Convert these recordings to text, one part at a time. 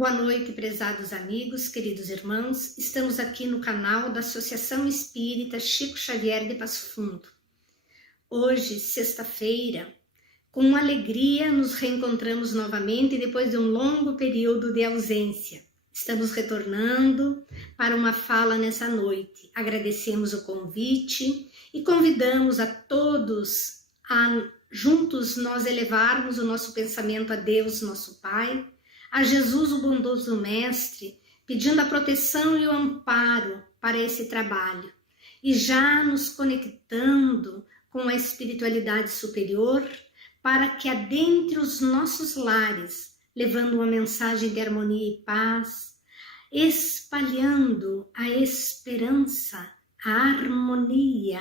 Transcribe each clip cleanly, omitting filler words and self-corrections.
Boa noite, prezados amigos, queridos irmãos. Estamos aqui no canal da Associação Espírita Chico Xavier de Passo Fundo. Hoje, sexta-feira, com alegria nos reencontramos novamente depois de um longo período de ausência. Estamos retornando para uma fala nessa noite. Agradecemos o convite e convidamos a todos a juntos nós elevarmos o nosso pensamento a Deus, nosso Pai, a Jesus, o bondoso Mestre, pedindo a proteção e o amparo para esse trabalho e já nos conectando com a espiritualidade superior para que adentre os nossos lares, levando uma mensagem de harmonia e paz, espalhando a esperança, a harmonia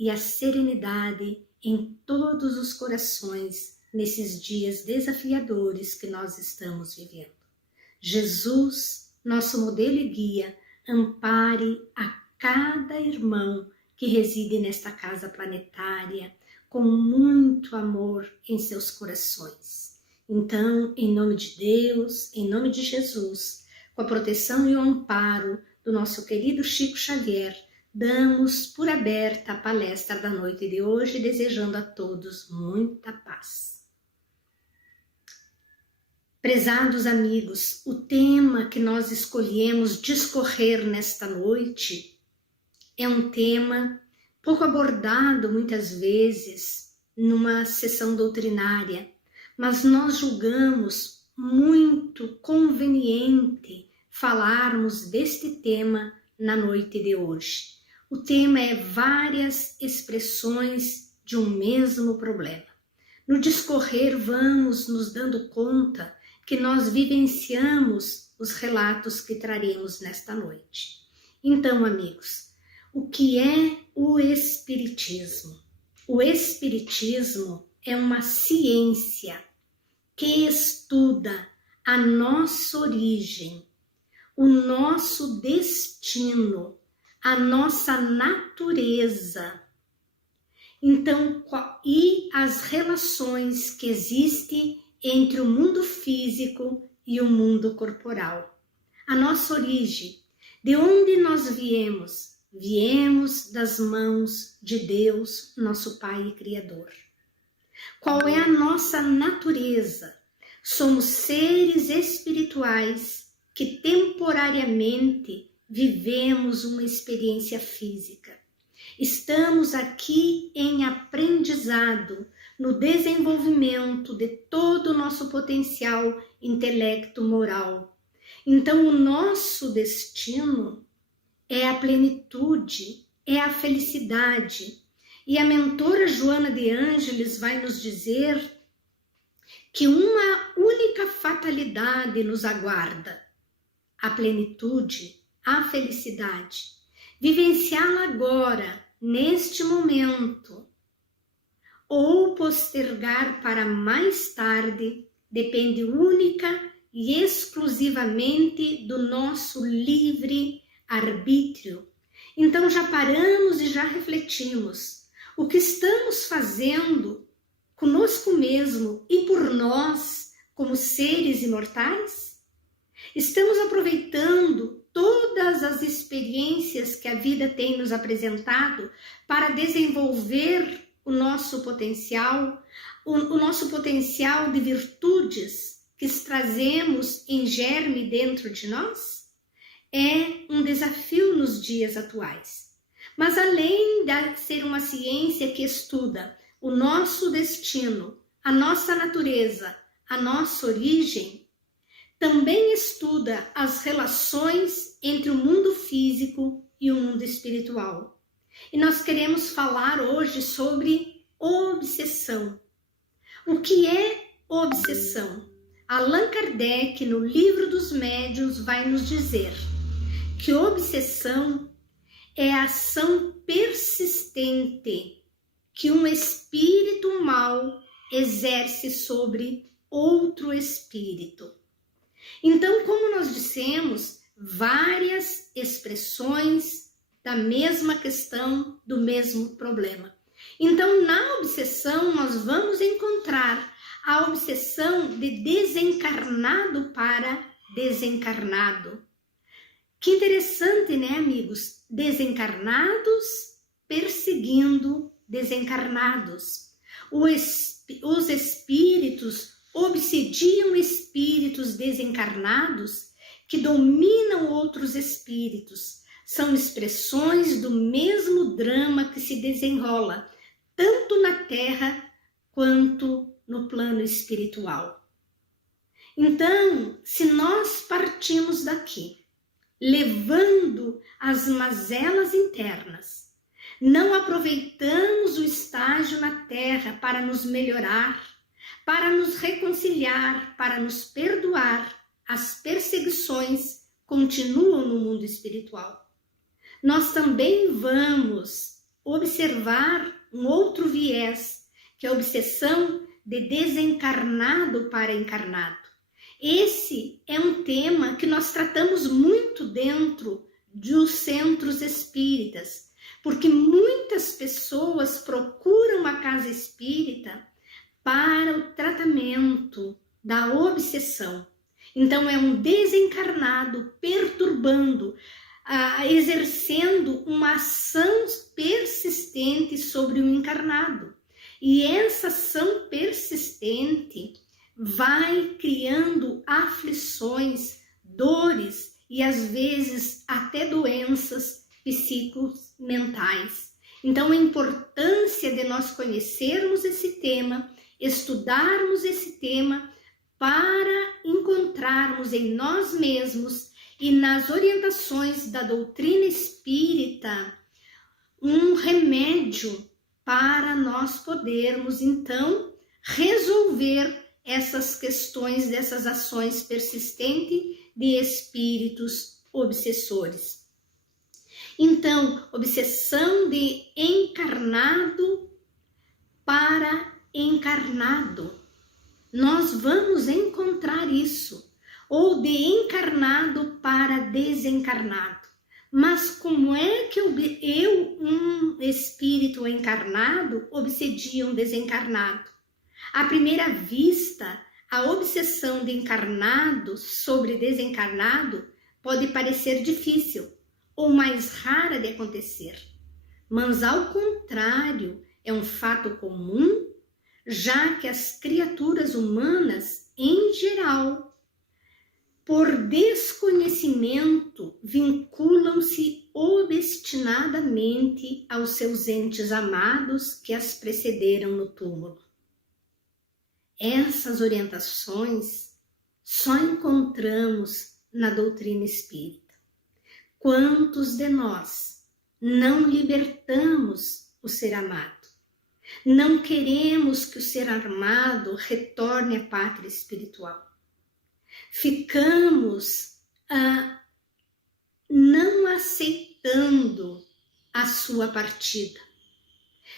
e a serenidade em todos os corações nesses dias desafiadores que nós estamos vivendo. Jesus, nosso modelo e guia, ampare a cada irmão que reside nesta casa planetária com muito amor em seus corações. Então, em nome de Deus, em nome de Jesus, com a proteção e o amparo do nosso querido Chico Xavier, damos por aberta a palestra da noite de hoje, desejando a todos muita paz. Prezados amigos, o tema que nós escolhemos discorrer nesta noite é um tema pouco abordado muitas vezes numa sessão doutrinária, mas nós julgamos muito conveniente falarmos deste tema na noite de hoje. O tema é várias expressões de um mesmo problema. No discorrer vamos nos dando conta que nós vivenciamos os relatos que traremos nesta noite. Então, amigos, o que é o Espiritismo? O Espiritismo é uma ciência que estuda a nossa origem, o nosso destino, a nossa natureza. Então, e as relações que existem entre o mundo físico e o mundo corporal. A nossa origem, de onde nós viemos? Viemos das mãos de Deus, nosso Pai e Criador. Qual é a nossa natureza? Somos seres espirituais que temporariamente vivemos uma experiência física. Estamos aqui em aprendizado, no desenvolvimento de todo o nosso potencial intelecto-moral. Então, o nosso destino é a plenitude, é a felicidade. E a mentora Joana de Ângeles vai nos dizer que uma única fatalidade nos aguarda: a plenitude, a felicidade. Vivenciá-la agora, neste momento, ou postergar para mais tarde, depende única e exclusivamente do nosso livre arbítrio. Então já paramos e já refletimos. O que estamos fazendo conosco mesmo e por nós como seres imortais? Estamos aproveitando todas as experiências que a vida tem nos apresentado para desenvolver o nosso potencial de virtudes que trazemos em germe dentro de nós? É um desafio nos dias atuais. Mas além de ser uma ciência que estuda o nosso destino, a nossa natureza, a nossa origem, também estuda as relações entre o mundo físico e o mundo espiritual. E nós queremos falar hoje sobre obsessão. O que é obsessão? Allan Kardec, no Livro dos Médiuns, vai nos dizer que obsessão é a ação persistente que um espírito mau exerce sobre outro espírito. Então, como nós dissemos, várias expressões da mesma questão, do mesmo problema. Então, na obsessão, nós vamos encontrar a obsessão de desencarnado para desencarnado. Que interessante, né, amigos? Desencarnados perseguindo desencarnados. Os espíritos obsediam espíritos desencarnados que dominam outros espíritos. São expressões do mesmo drama que se desenrola tanto na Terra quanto no plano espiritual. Então, se nós partimos daqui, levando as mazelas internas, não aproveitamos o estágio na Terra para nos melhorar, para nos reconciliar, para nos perdoar, as perseguições continuam no mundo espiritual. Nós também vamos observar um outro viés, que é a obsessão de desencarnado para encarnado. Esse é um tema que nós tratamos muito dentro dos centros espíritas, porque muitas pessoas procuram a casa espírita para o tratamento da obsessão. Então é um desencarnado perturbando, exercendo uma ação persistente sobre o encarnado. E essa ação persistente vai criando aflições, dores e às vezes até doenças psicomentais. Então a importância de nós conhecermos esse tema, estudarmos esse tema para encontrarmos em nós mesmos e nas orientações da doutrina espírita um remédio para nós podermos então resolver essas questões dessas ações persistentes de espíritos obsessores. Então, obsessão de encarnado para encarnado. Nós vamos encontrar isso, ou de encarnado para desencarnado. Mas como é que um espírito encarnado, obsedia um desencarnado? À primeira vista, a obsessão de encarnado sobre desencarnado pode parecer difícil ou mais rara de acontecer, mas ao contrário, é um fato comum, já que as criaturas humanas, em geral, por desconhecimento, vinculam-se obstinadamente aos seus entes amados que as precederam no túmulo. Essas orientações só encontramos na doutrina espírita. Quantos de nós não libertamos o ser amado? Não queremos que o ser amado retorne à pátria espiritual. Ficamos não aceitando a sua partida.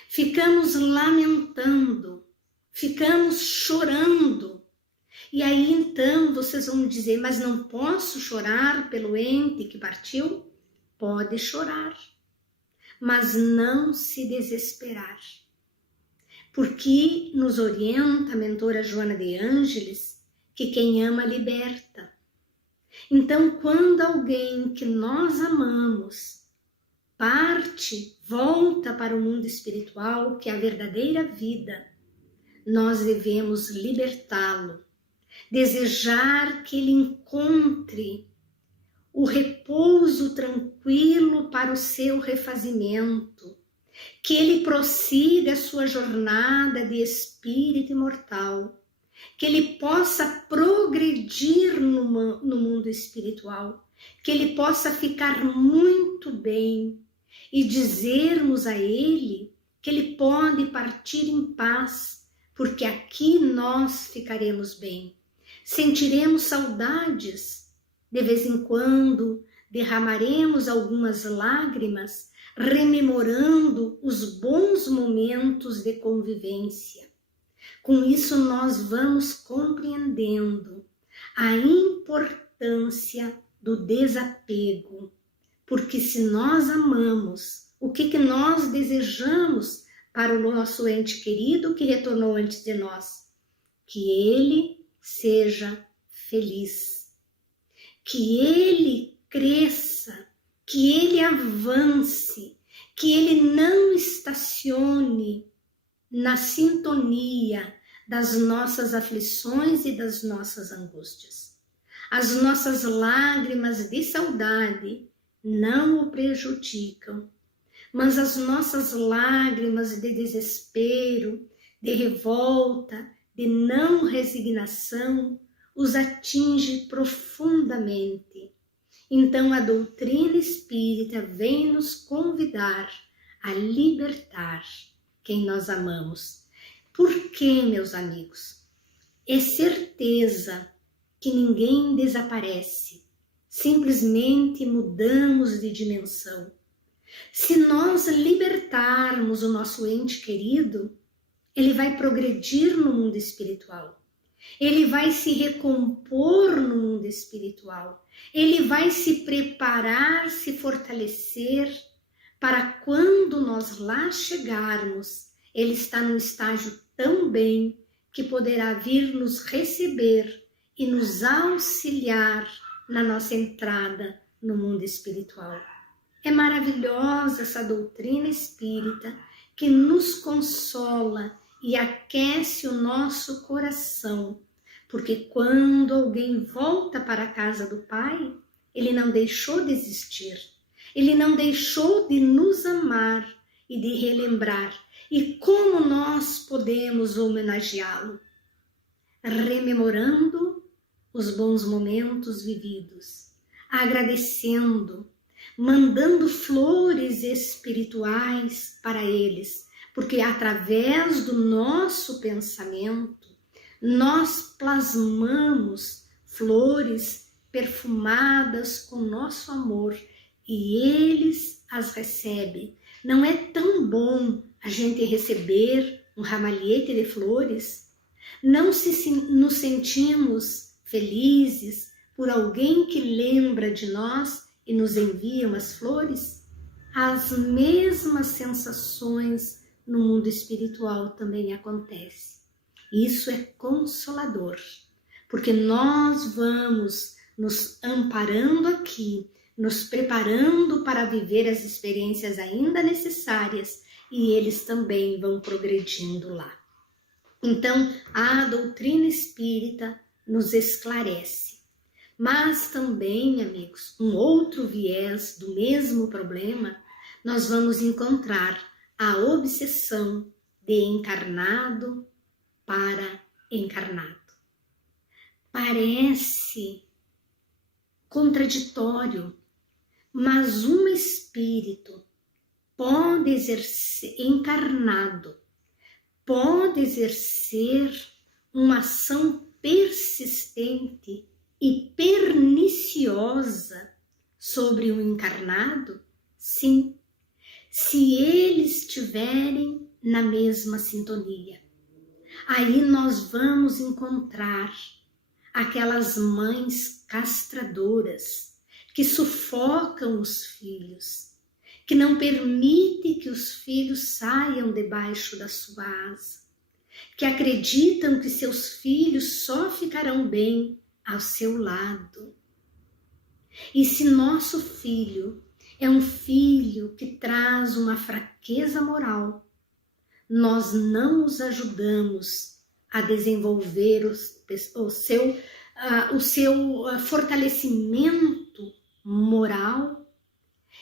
Ficamos lamentando, ficamos chorando. E aí então vocês vão dizer, mas não posso chorar pelo ente que partiu? Pode chorar, mas não se desesperar. Porque nos orienta a mentora Joana de Ângeles que quem ama liberta. Então, quando alguém que nós amamos parte, volta para o mundo espiritual, que é a verdadeira vida, nós devemos libertá-lo, desejar que ele encontre o repouso tranquilo para o seu refazimento, que ele prossiga a sua jornada de espírito imortal, que ele possa progredir no mundo espiritual, que ele possa ficar muito bem e dizermos a ele que ele pode partir em paz, porque aqui nós ficaremos bem. Sentiremos saudades, de vez em quando derramaremos algumas lágrimas, rememorando os bons momentos de convivência. Com isso nós vamos compreendendo a importância do desapego, porque se nós amamos, o que nós desejamos para o nosso ente querido que retornou antes de nós? Que ele seja feliz. que ele cresça, que ele avance, que ele não estacione na sintonia das nossas aflições e das nossas angústias. As nossas lágrimas de saudade não o prejudicam, mas as nossas lágrimas de desespero, de revolta, de não resignação, os atinge profundamente. Então a doutrina espírita vem nos convidar a libertar quem nós amamos. Por quê, meus amigos? É certeza que ninguém desaparece, simplesmente mudamos de dimensão. Se nós libertarmos o nosso ente querido, ele vai progredir no mundo espiritual. Ele vai se recompor no mundo espiritual. Ele vai se preparar, se fortalecer, para quando nós lá chegarmos, ele está num estágio tão bem que poderá vir nos receber e nos auxiliar na nossa entrada no mundo espiritual. É maravilhosa essa doutrina espírita que nos consola e aquece o nosso coração, porque quando alguém volta para a casa do Pai, ele não deixou de existir, ele não deixou de nos amar e de relembrar. E como nós podemos homenageá-lo? Rememorando os bons momentos vividos, agradecendo, mandando flores espirituais para eles, porque através do nosso pensamento, nós plasmamos flores perfumadas com nosso amor e eles as recebem. Não é tão bom a gente receber um ramalhete de flores? Não nos sentimos felizes por alguém que lembra de nós e nos envia umas flores? As mesmas sensações no mundo espiritual também acontece. Isso é consolador, porque nós vamos nos amparando aqui, nos preparando para viver as experiências ainda necessárias e eles também vão progredindo lá. Então, a doutrina espírita nos esclarece. Mas também, amigos, um outro viés do mesmo problema, nós vamos encontrar a obsessão de encarnado para encarnado. Parece contraditório, mas um espírito pode exercer, encarnado, pode exercer uma ação persistente e perniciosa sobre o encarnado? Sim, se eles estiverem na mesma sintonia. Aí nós vamos encontrar aquelas mães castradoras que sufocam os filhos, que não permitem que os filhos saiam debaixo da sua asa, que acreditam que seus filhos só ficarão bem ao seu lado. E se nosso filho é um filho que traz uma fraqueza moral, nós não os ajudamos a desenvolver o seu fortalecimento moral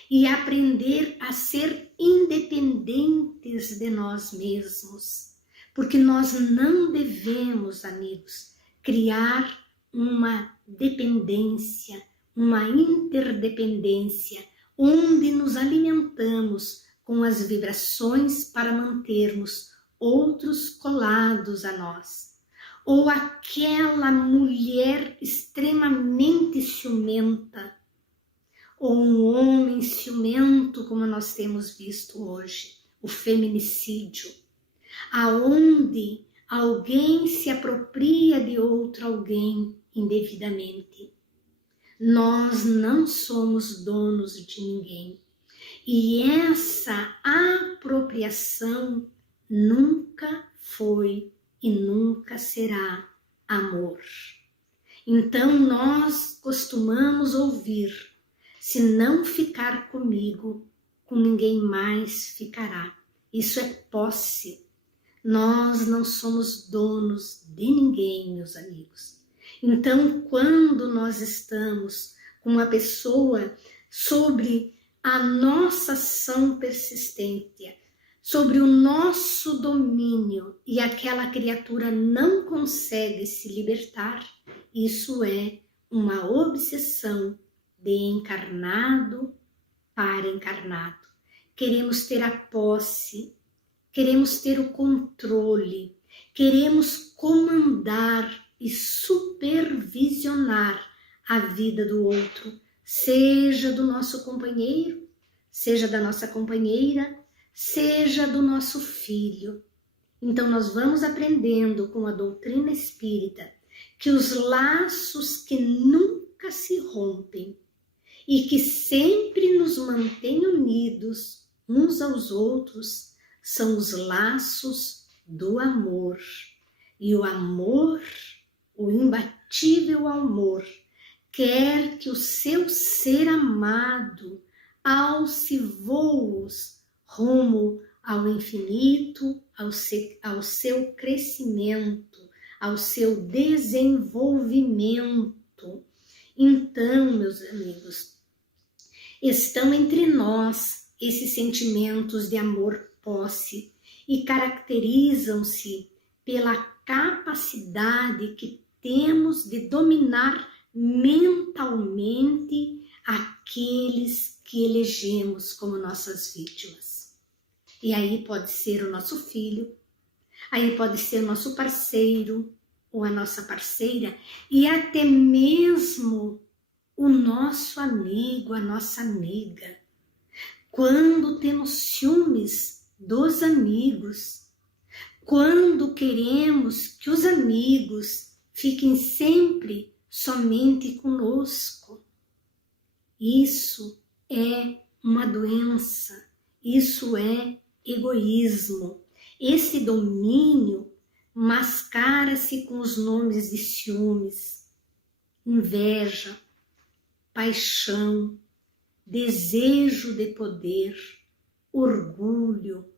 e aprender a ser independentes de nós mesmos. Porque nós não devemos, amigos, criar uma dependência, uma interdependência, onde nos alimentamos com as vibrações para mantermos outros colados a nós. Ou aquela mulher extremamente ciumenta, ou um homem ciumento, como nós temos visto hoje, o feminicídio, aonde alguém se apropria de outro alguém indevidamente. Nós não somos donos de ninguém. E essa apropriação nunca foi e nunca será amor. Então nós costumamos ouvir: se não ficar comigo, com ninguém mais ficará. Isso é posse. Nós não somos donos de ninguém, meus amigos. Então, quando nós estamos com uma pessoa sobre a nossa ação persistente, sobre o nosso domínio, e aquela criatura não consegue se libertar, isso é uma obsessão de encarnado para encarnado. Queremos ter a posse, queremos ter o controle, queremos comandar e supervisionar a vida do outro, seja do nosso companheiro, seja da nossa companheira, seja do nosso filho. Então nós vamos aprendendo com a doutrina espírita que os laços que nunca se rompem e que sempre nos mantêm unidos uns aos outros são os laços do amor. E o amor, o imbatível amor, quer que o seu ser amado alce voos rumo ao infinito, ao seu crescimento, ao seu desenvolvimento. Então, meus amigos, estão entre nós esses sentimentos de amor-posse e caracterizam-se pela capacidade que temos de dominar mentalmente aqueles que elegemos como nossas vítimas. E aí pode ser o nosso filho, aí pode ser o nosso parceiro ou a nossa parceira, e até mesmo o nosso amigo, a nossa amiga. Quando temos ciúmes dos amigos, quando queremos que os amigos fiquem sempre somente conosco, isso é uma doença, isso é egoísmo. Esse domínio mascara-se com os nomes de ciúmes, inveja, paixão, desejo de poder, orgulho,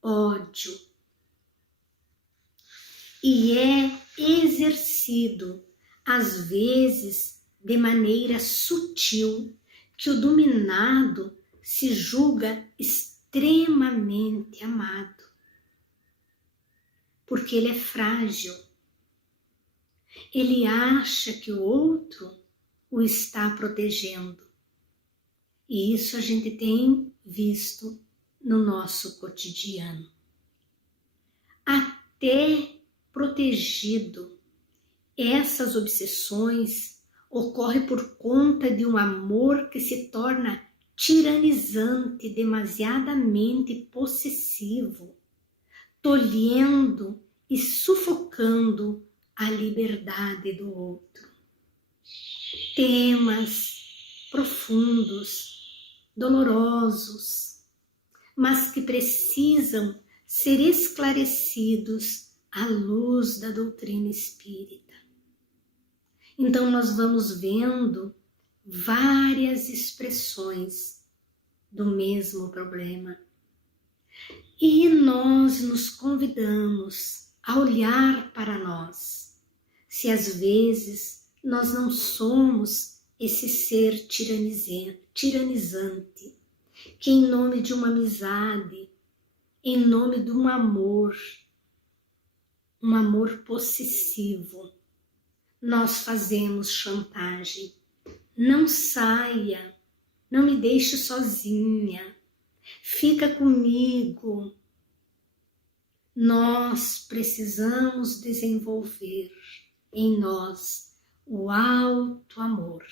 ódio. E é exercido, às vezes, de maneira sutil, que o dominado se julga extremamente amado, porque ele é frágil. Ele acha que o outro o está protegendo. E isso a gente tem visto no nosso cotidiano. Até protegido, essas obsessões ocorrem por conta de um amor que se torna tiranizante, demasiadamente possessivo, tolhendo e sufocando a liberdade do outro. Temas profundos, dolorosos, mas que precisam ser esclarecidos à luz da doutrina espírita. Então nós vamos vendo várias expressões do mesmo problema. E nós nos convidamos a olhar para nós, se às vezes nós não somos esse ser tiranizante, que em nome de uma amizade, em nome de um amor possessivo, nós fazemos chantagem. Não saia, não me deixe sozinha, fica comigo. Nós precisamos desenvolver em nós o alto amor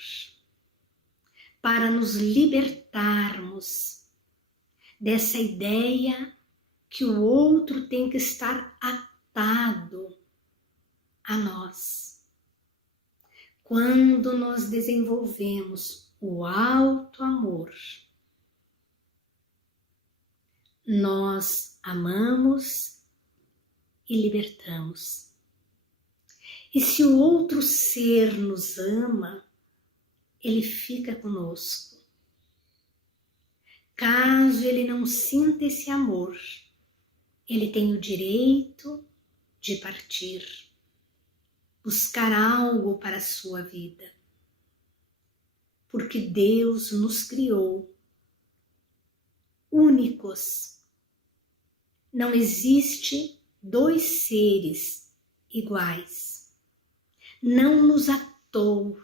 para nos libertarmos dessa ideia que o outro tem que estar atado a nós. Quando nós desenvolvemos o alto amor, nós amamos e libertamos. E se o outro ser nos ama, ele fica conosco. Caso ele não sinta esse amor, ele tem o direito de partir, buscar algo para a sua vida. Porque Deus nos criou únicos. Não existe dois seres iguais. Não nos atou,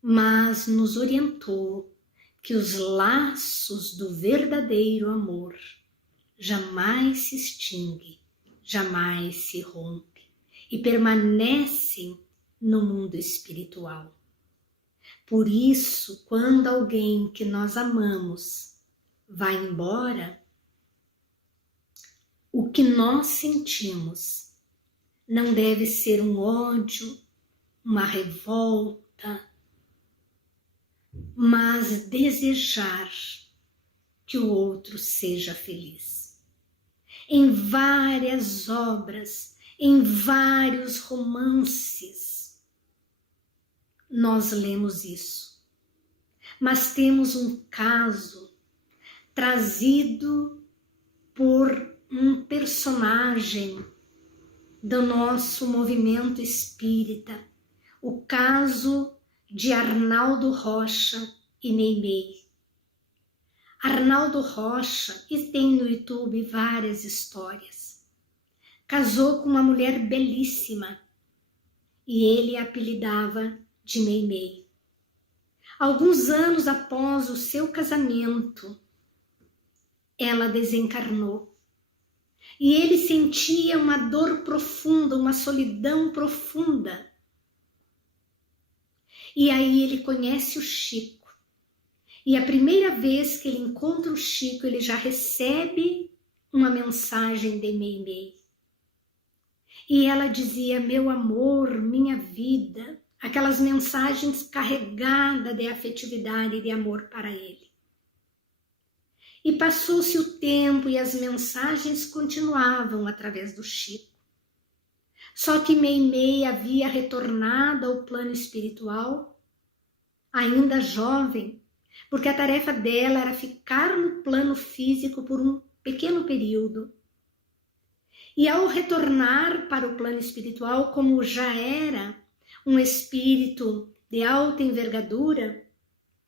mas nos orientou que os laços do verdadeiro amor jamais se extinguem, jamais se rompem e permanecem no mundo espiritual. Por isso, quando alguém que nós amamos vai embora, o que nós sentimos não deve ser um ódio, uma revolta, mas desejar que o outro seja feliz. Em várias obras, em vários romances, nós lemos isso. Mas temos um caso trazido por um personagem do nosso movimento espírita, o caso de Arnaldo Rocha e Meimei. Arnaldo Rocha, e tem no YouTube várias histórias, casou com uma mulher belíssima e ele a apelidava de Meimei. Alguns anos após o seu casamento, ela desencarnou. E ele sentia uma dor profunda, uma solidão profunda. E aí ele conhece o Chico. E a primeira vez que ele encontra o Chico, ele já recebe uma mensagem de Meimei. E ela dizia: meu amor, minha vida, aquelas mensagens carregadas de afetividade e de amor para ele. E passou-se o tempo e as mensagens continuavam através do Chico. Só que Meimei havia retornado ao plano espiritual, ainda jovem, porque a tarefa dela era ficar no plano físico por um pequeno período. E ao retornar para o plano espiritual, como já era um espírito de alta envergadura,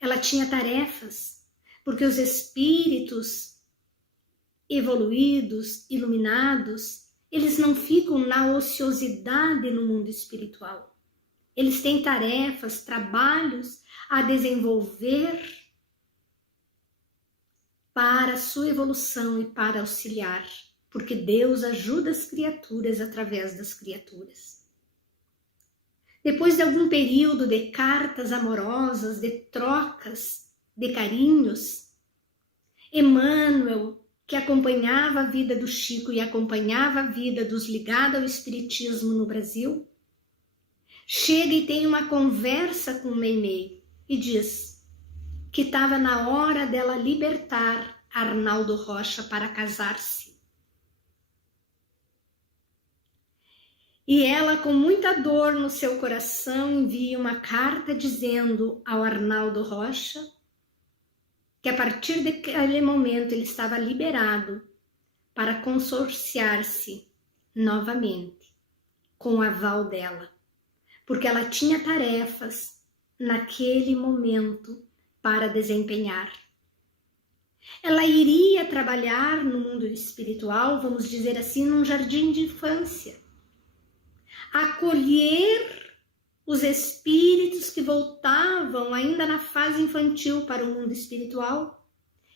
ela tinha tarefas. Porque os espíritos evoluídos, iluminados, eles não ficam na ociosidade no mundo espiritual. Eles têm tarefas, trabalhos a desenvolver para a sua evolução e para auxiliar, porque Deus ajuda as criaturas através das criaturas. Depois de algum período de cartas amorosas, de trocas, de carinhos, Emmanuel, que acompanhava a vida do Chico e acompanhava a vida dos ligados ao espiritismo no Brasil, chega e tem uma conversa com Meimei e diz que estava na hora dela libertar Arnaldo Rocha para casar-se. E ela, com muita dor no seu coração, envia uma carta dizendo ao Arnaldo Rocha que a partir daquele momento ele estava liberado para consorciar-se novamente com o aval dela, porque ela tinha tarefas naquele momento para desempenhar. Ela iria trabalhar no mundo espiritual, vamos dizer assim, num jardim de infância, acolher os espíritos que voltavam ainda na fase infantil para o mundo espiritual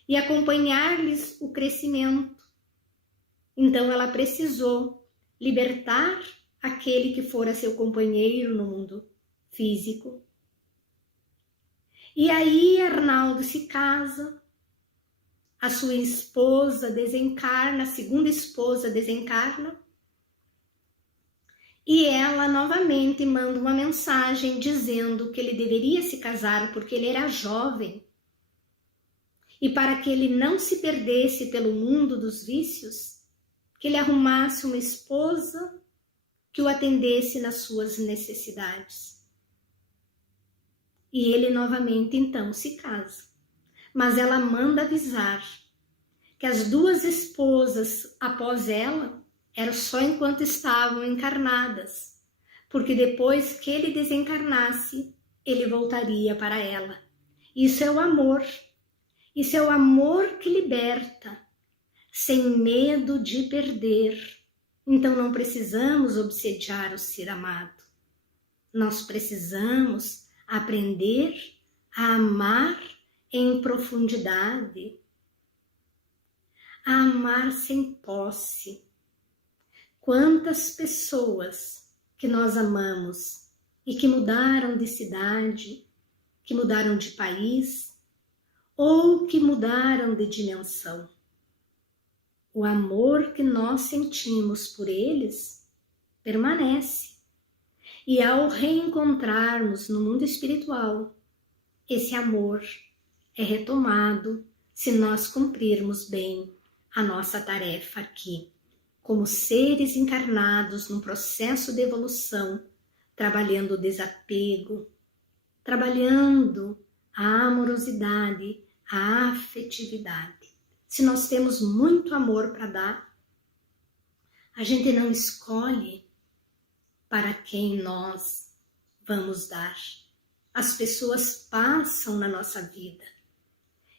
e acompanhar-lhes o crescimento. Então ela precisou libertar aquele que fora seu companheiro no mundo físico. E aí Arnaldo se casa, a sua esposa desencarna, a segunda esposa desencarna, e ela novamente manda uma mensagem dizendo que ele deveria se casar porque ele era jovem. E para que ele não se perdesse pelo mundo dos vícios, que ele arrumasse uma esposa que o atendesse nas suas necessidades. E ele novamente então se casa. Mas ela manda avisar que as duas esposas após ela era só enquanto estavam encarnadas, porque depois que ele desencarnasse, ele voltaria para ela. Isso é o amor. Isso é o amor que liberta, sem medo de perder. Então não precisamos obsediar o ser amado. Nós precisamos aprender a amar em profundidade, a amar sem posse. Quantas pessoas que nós amamos e que mudaram de cidade, que mudaram de país ou que mudaram de dimensão. O amor que nós sentimos por eles permanece. E ao reencontrarmos no mundo espiritual, esse amor é retomado se nós cumprirmos bem a nossa tarefa aqui, como seres encarnados num processo de evolução, trabalhando o desapego, trabalhando a amorosidade, a afetividade. Se nós temos muito amor para dar, a gente não escolhe para quem nós vamos dar. As pessoas passam na nossa vida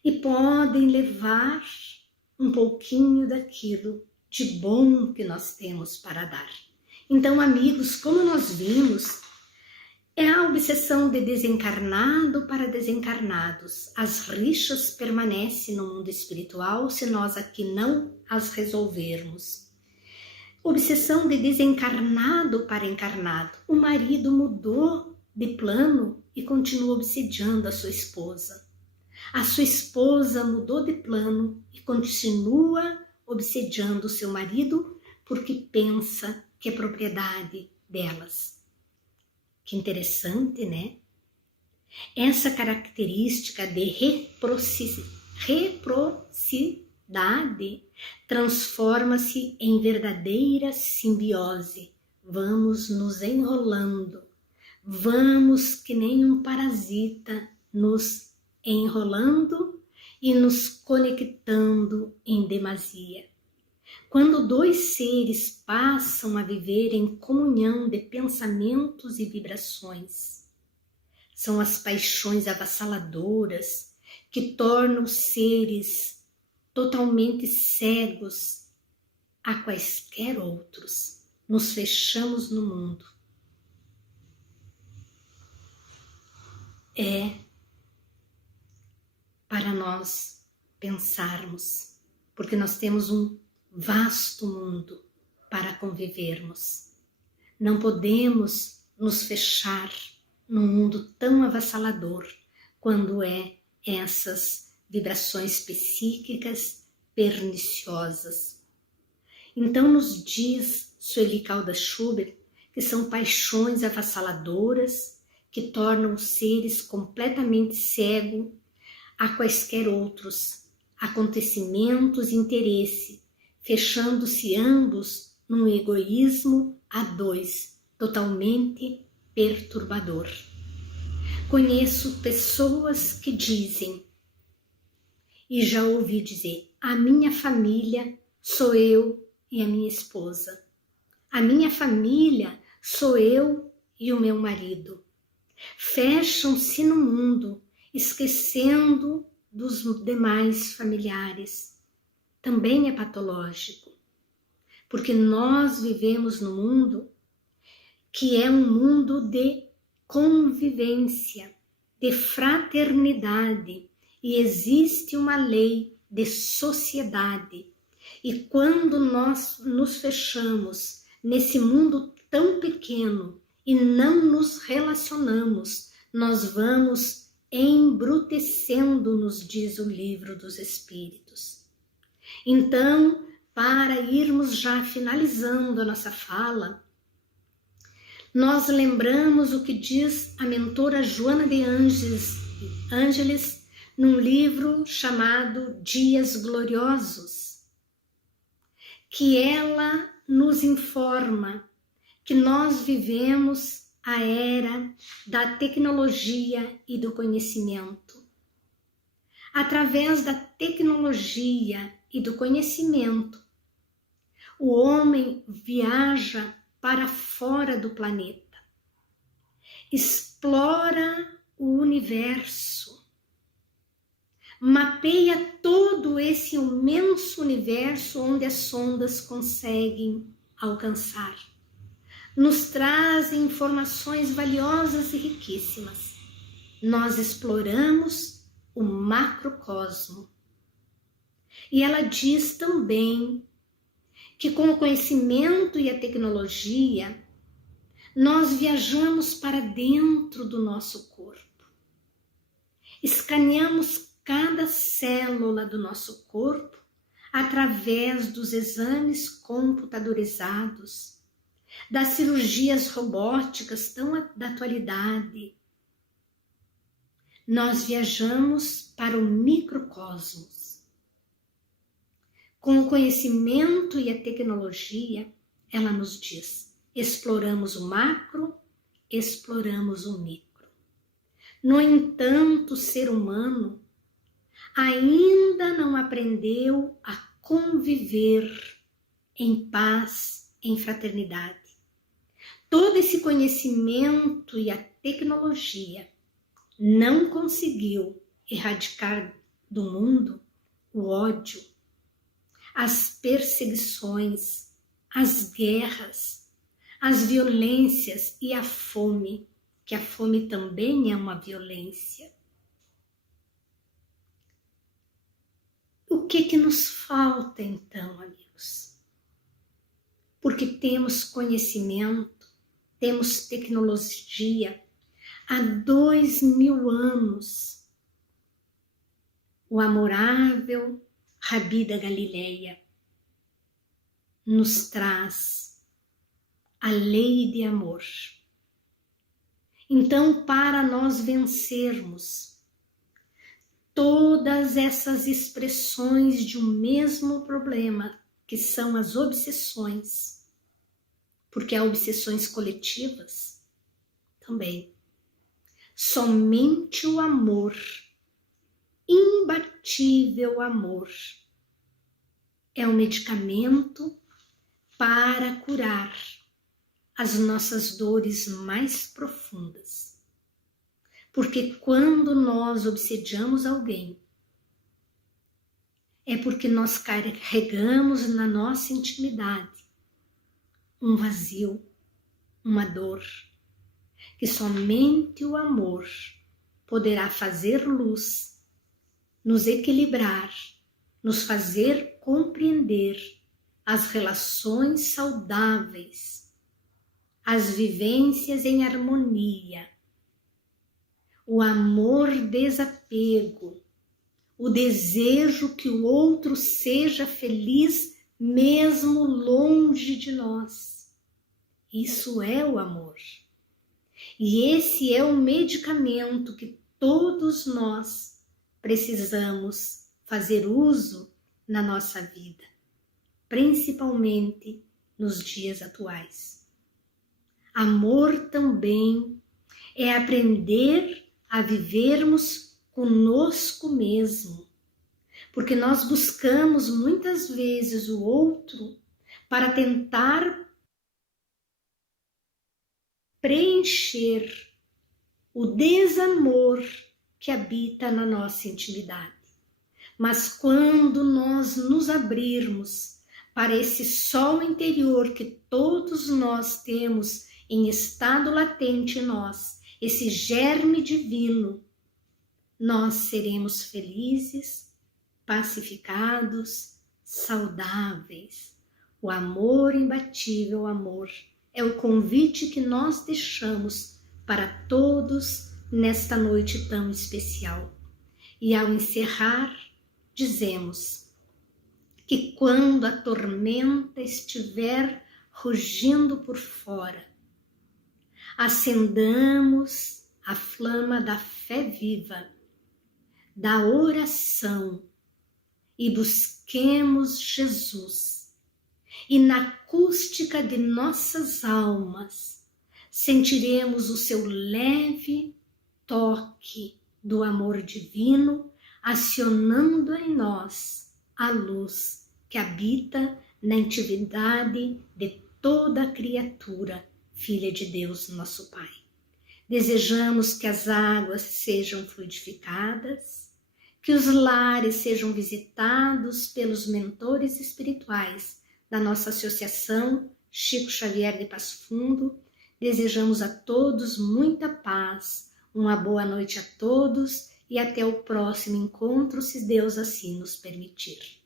e podem levar um pouquinho daquilo de bom que nós temos para dar. Então, amigos, como nós vimos, é a obsessão de desencarnado para desencarnados. As rixas permanecem no mundo espiritual se nós aqui não as resolvermos. Obsessão de desencarnado para encarnado. O marido mudou de plano e continua obsediando a sua esposa. A sua esposa mudou de plano e continua obsediando o seu marido porque pensa que é propriedade delas. Que interessante, né? Essa característica de reciprocidade transforma-se em verdadeira simbiose. Vamos nos enrolando, vamos que nem um parasita nos enrolando e nos conectando em demasia. Quando dois seres passam a viver em comunhão de pensamentos e vibrações, são as paixões avassaladoras que tornam os seres totalmente cegos a quaisquer outros. Nos fechamos no mundo. É para nós pensarmos, porque nós temos um vasto mundo para convivermos. Não podemos nos fechar num mundo tão avassalador quando é essas vibrações psíquicas perniciosas. Então nos diz Sueli Caldas Schubert que são paixões avassaladoras que tornam os seres completamente cegos a quaisquer outros acontecimentos e interesse, fechando-se ambos num egoísmo a dois, totalmente perturbador. Conheço pessoas que dizem, e já ouvi dizer, a minha família sou eu e a minha esposa. A minha família sou eu e o meu marido. Fecham-se no mundo, esquecendo dos demais familiares. Também é patológico, porque nós vivemos num mundo que é um mundo de convivência, de fraternidade, e existe uma lei de sociedade. E quando nós nos fechamos nesse mundo tão pequeno e não nos relacionamos, nós vamos embrutecendo, nos diz o Livro dos Espíritos. Então, para irmos já finalizando a nossa fala, nós lembramos o que diz a mentora Joana de Ângeles num livro chamado Dias Gloriosos, que ela nos informa que nós vivemos a era da tecnologia e do conhecimento. Através da tecnologia e do conhecimento, o homem viaja para fora do planeta, explora o universo, mapeia todo esse imenso universo onde as sondas conseguem alcançar. Nos traz informações valiosas e riquíssimas. Nós exploramos o macrocosmo. E ela diz também que com o conhecimento e a tecnologia, nós viajamos para dentro do nosso corpo. Escaneamos cada célula do nosso corpo através dos exames computadorizados, das cirurgias robóticas tão da atualidade. Nós viajamos para o microcosmos. Com o conhecimento e a tecnologia, ela nos diz, exploramos o macro, exploramos o micro. No entanto, o ser humano ainda não aprendeu a conviver em paz, em fraternidade. Todo esse conhecimento e a tecnologia não conseguiu erradicar do mundo o ódio, as perseguições, as guerras, as violências e a fome, que a fome também é uma violência. O que nos falta então, amigos? Porque temos conhecimento, temos tecnologia. Há 2000 anos, o amorável Rabi da Galileia nos traz a lei de amor. Então, para nós vencermos todas essas expressões de um mesmo problema, que são as obsessões, porque há obsessões coletivas também. Somente o amor, imbatível amor, é o medicamento para curar as nossas dores mais profundas. Porque quando nós obsediamos alguém, é porque nós carregamos na nossa intimidade um vazio, uma dor, que somente o amor poderá fazer luz, nos equilibrar, nos fazer compreender as relações saudáveis, as vivências em harmonia, o amor desapego, o desejo que o outro seja feliz mesmo longe de nós. Isso é o amor. E esse é o medicamento que todos nós precisamos fazer uso na nossa vida, principalmente nos dias atuais. Amor também é aprender a vivermos conosco mesmo, porque nós buscamos muitas vezes o outro para tentar preencher o desamor que habita na nossa intimidade. Mas quando nós nos abrirmos para esse sol interior que todos nós temos em estado latente em nós, esse germe divino, nós seremos felizes, pacificados, saudáveis. O amor imbatível, amor, é o convite que nós deixamos para todos nesta noite tão especial. E ao encerrar, dizemos que quando a tormenta estiver rugindo por fora, acendamos a flama da fé viva, da oração e busquemos Jesus. e na acústica de nossas almas sentiremos o seu leve toque do amor divino acionando em nós a luz que habita na intimidade de toda a criatura, filha de Deus, nosso Pai. Desejamos que as águas sejam fluidificadas, que os lares sejam visitados pelos mentores espirituais da nossa associação Chico Xavier de Passo Fundo. Desejamos a todos muita paz, uma boa noite a todos e até o próximo encontro, se Deus assim nos permitir.